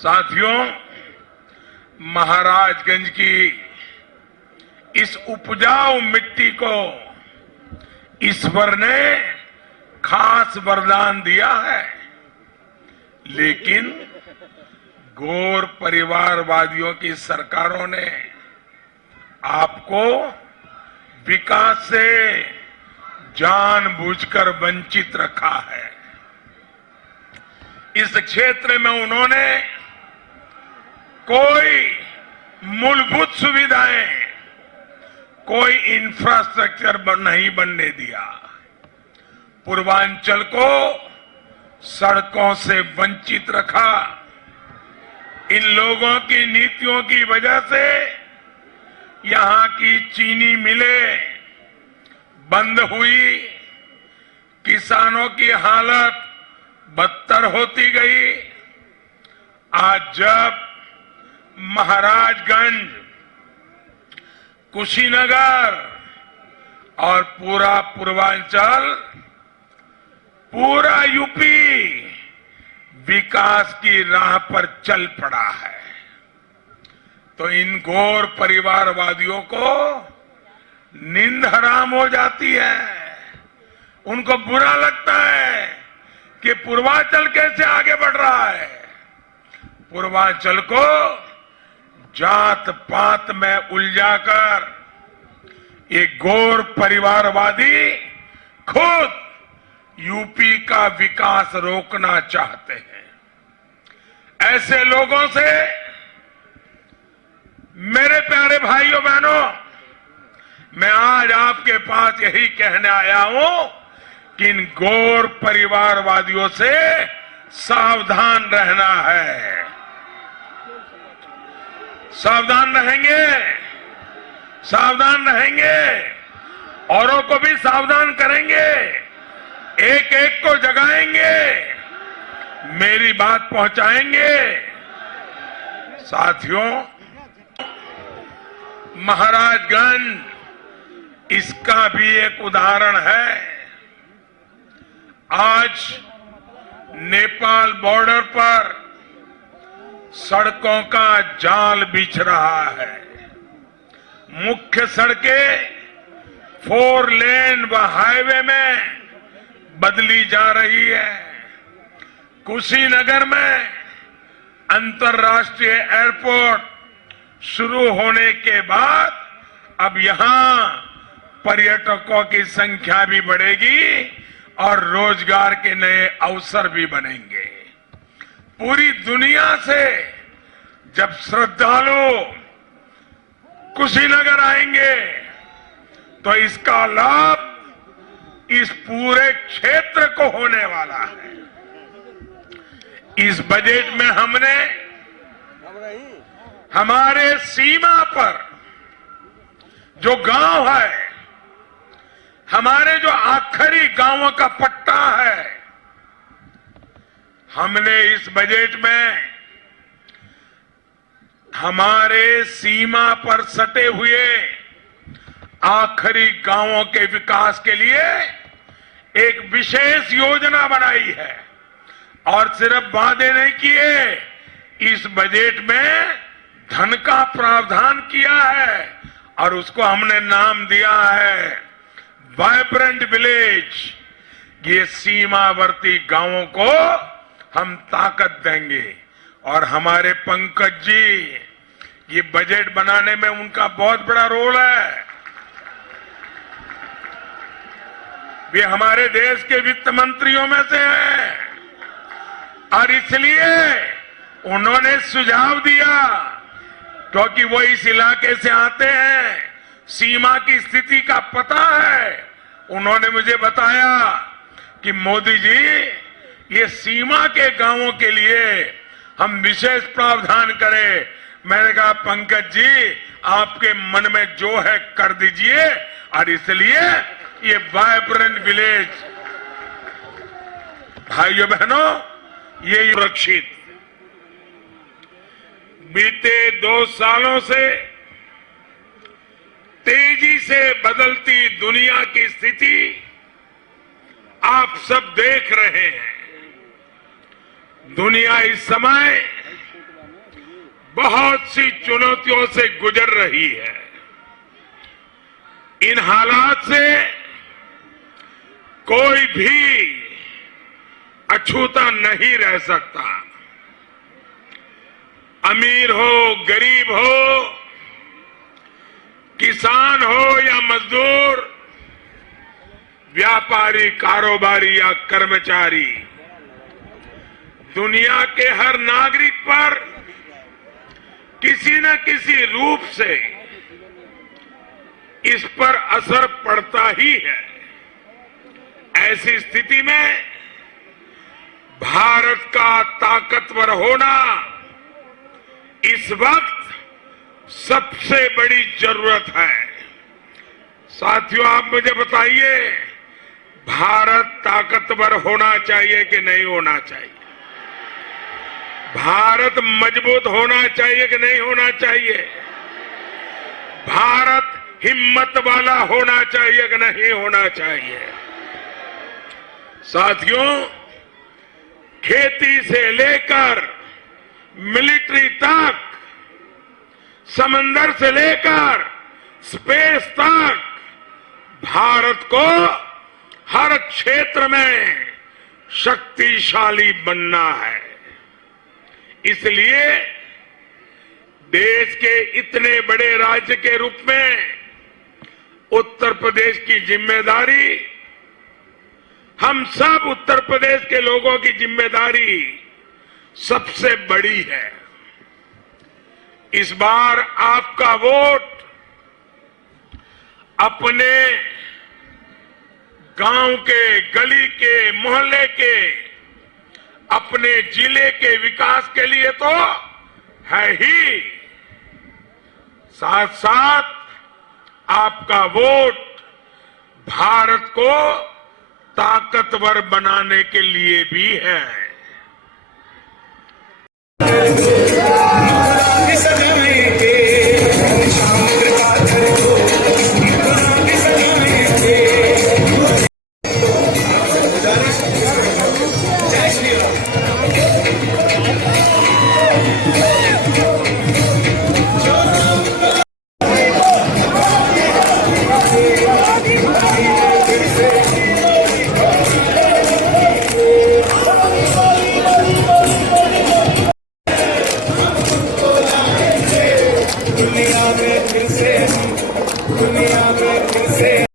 साथियों, महाराजगंज की इस उपजाऊ मिट्टी को ईश्वर ने खास वरदान दिया है, लेकिन गौर परिवारवादियों की सरकारों ने आपको विकास से जानबूझकर वंचित रखा है। इस क्षेत्र में उन्होंने कोई मूलभूत सुविधाएं, कोई इंफ्रास्ट्रक्चर नहीं बनने दिया। पूर्वांचल को सड़कों से वंचित रखा। इन लोगों की नीतियों की वजह से यहां की चीनी मिलें बंद हुई, किसानों की हालत बदतर होती गई। आज जब महाराजगंज, कुशीनगर और पूरा पूर्वांचल, पूरा यूपी विकास की राह पर चल पड़ा है, तो इन गौर परिवारवादियों को नींद हराम हो जाती है। उनको बुरा लगता है कि पूर्वांचल कैसे आगे बढ़ रहा है। पूर्वांचल को जात पात में उलझाकर ये गौर परिवारवादी खुद यूपी का विकास रोकना चाहते हैं। ऐसे लोगों से मेरे प्यारे भाइयों बहनों, मैं आज आपके पास यही कहने आया हूं कि इन गौर परिवारवादियों से सावधान रहना है। सावधान रहेंगे, सावधान रहेंगे, औरों को भी सावधान करेंगे, एक एक को जगाएंगे, मेरी बात पहुंचाएंगे। साथियों, महाराजगंज इसका भी एक उदाहरण है। आज नेपाल बॉर्डर पर सड़कों का जाल बिछ रहा है। मुख्य सड़कें 4 लेन व हाईवे में बदली जा रही है। कुशीनगर में अंतर्राष्ट्रीय एयरपोर्ट शुरू होने के बाद अब यहां पर्यटकों की संख्या भी बढ़ेगी और रोजगार के नए अवसर भी बनेंगे। पूरी दुनिया से जब श्रद्धालु कुशीनगर आएंगे तो इसका लाभ इस पूरे क्षेत्र को होने वाला है। इस बजट में हमने हमारे सीमा पर जो गांव है, हमारे जो आखिरी गांवों का पट्टा है, हमने इस बजट में हमारे सीमा पर सटे हुए आखिरी गांवों के विकास के लिए एक विशेष योजना बनाई है। और सिर्फ वादे नहीं किए, इस बजट में धन का प्रावधान किया है और उसको हमने नाम दिया है वाइब्रेंट विलेज। ये सीमावर्ती गांवों को हम ताकत देंगे। और हमारे पंकज जी, ये बजट बनाने में उनका बहुत बड़ा रोल है। वे हमारे देश के वित्त मंत्रियों में से हैं और इसलिए उन्होंने सुझाव दिया, क्योंकि वो इस इलाके से आते हैं, सीमा की स्थिति का पता है। उन्होंने मुझे बताया कि मोदी जी, ये सीमा के गांवों के लिए हम विशेष प्रावधान करें। मैंने कहा पंकज जी, आपके मन में जो है कर दीजिए, और इसलिए ये वाइब्रेंट विलेज, भाइयों बहनों, ये सुरक्षित। बीते 2 सालों से तेजी से बदलती दुनिया की स्थिति आप सब देख रहे हैं। दुनिया इस समय बहुत सी चुनौतियों से गुजर रही है। इन हालात से कोई भी अछूता नहीं रह सकता। अमीर हो, गरीब हो, किसान हो या मजदूर, व्यापारी, कारोबारी या कर्मचारी, दुनिया के हर नागरिक पर किसी न किसी रूप से इस पर असर पड़ता ही है। ऐसी स्थिति में भारत का ताकतवर होना इस वक्त सबसे बड़ी जरूरत है। साथियों, आप मुझे बताइए, भारत ताकतवर होना चाहिए कि नहीं होना चाहिए? भारत मजबूत होना चाहिए कि नहीं होना चाहिए? भारत हिम्मत वाला होना चाहिए कि नहीं होना चाहिए? साथियों, खेती से लेकर मिलिट्री तक, समंदर से लेकर स्पेस तक, भारत को हर क्षेत्र में शक्तिशाली बनना है। इसलिए देश के इतने बड़े राज्य के रूप में उत्तर प्रदेश की जिम्मेदारी, हम सब उत्तर प्रदेश के लोगों की जिम्मेदारी सबसे बड़ी है। इस बार आपका वोट अपने गांव के, गली के, मोहल्ले के, अपने जिले के विकास के लिए तो है ही, साथ साथ आपका वोट भारत को ताकतवर बनाने के लिए भी है। जय श्री राम।